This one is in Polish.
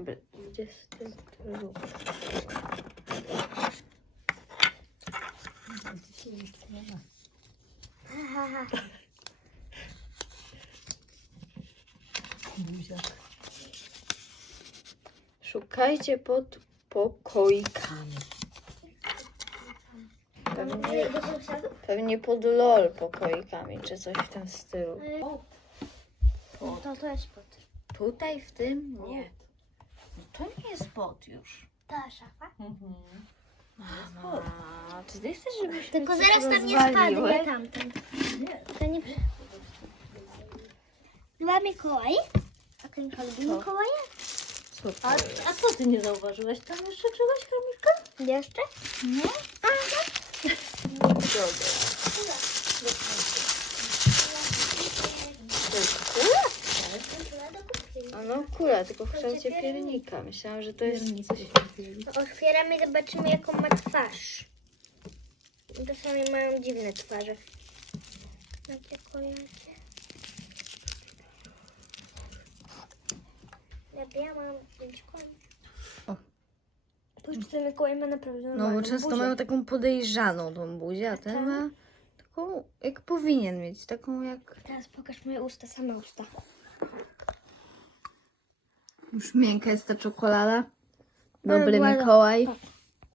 Dobra, 22. Dzisiaj nic nie ma. Buziak. Szukajcie pod pokoikami. Pewnie, pewnie pod LOL pokoikami, czy coś w tym stylu. To to jest pod. Tutaj w tym? Nie. To nie jest pod już. Ta szafa? Mhm. A, czy ty chcesz, żebyś Tylko zaraz tam nie spadnie tamten. Nie. To nie. Dwa Mikołaje? A Karinka lubi Co? To A, jest? a co ty nie zauważyłaś? Tam jeszcze czegoś, Kamilka? Jeszcze? Nie? No kula, tylko w kształcie piernika. Myślałam, że to jest coś... Otwieramy i zobaczymy jaką ma twarz. Czasami mają dziwne twarze. Jakie kojacie? Ja, mam pięć koni. Już ten Mikołaj ma naprawdę No bo często buzię. mają taką podejrzaną tą buzię, a ten Tak. ma taką jak powinien mieć, taką jak... Teraz pokaż moje usta, same usta. Już miękka jest ta czekolada. Dobry. Mikołaj. Tak.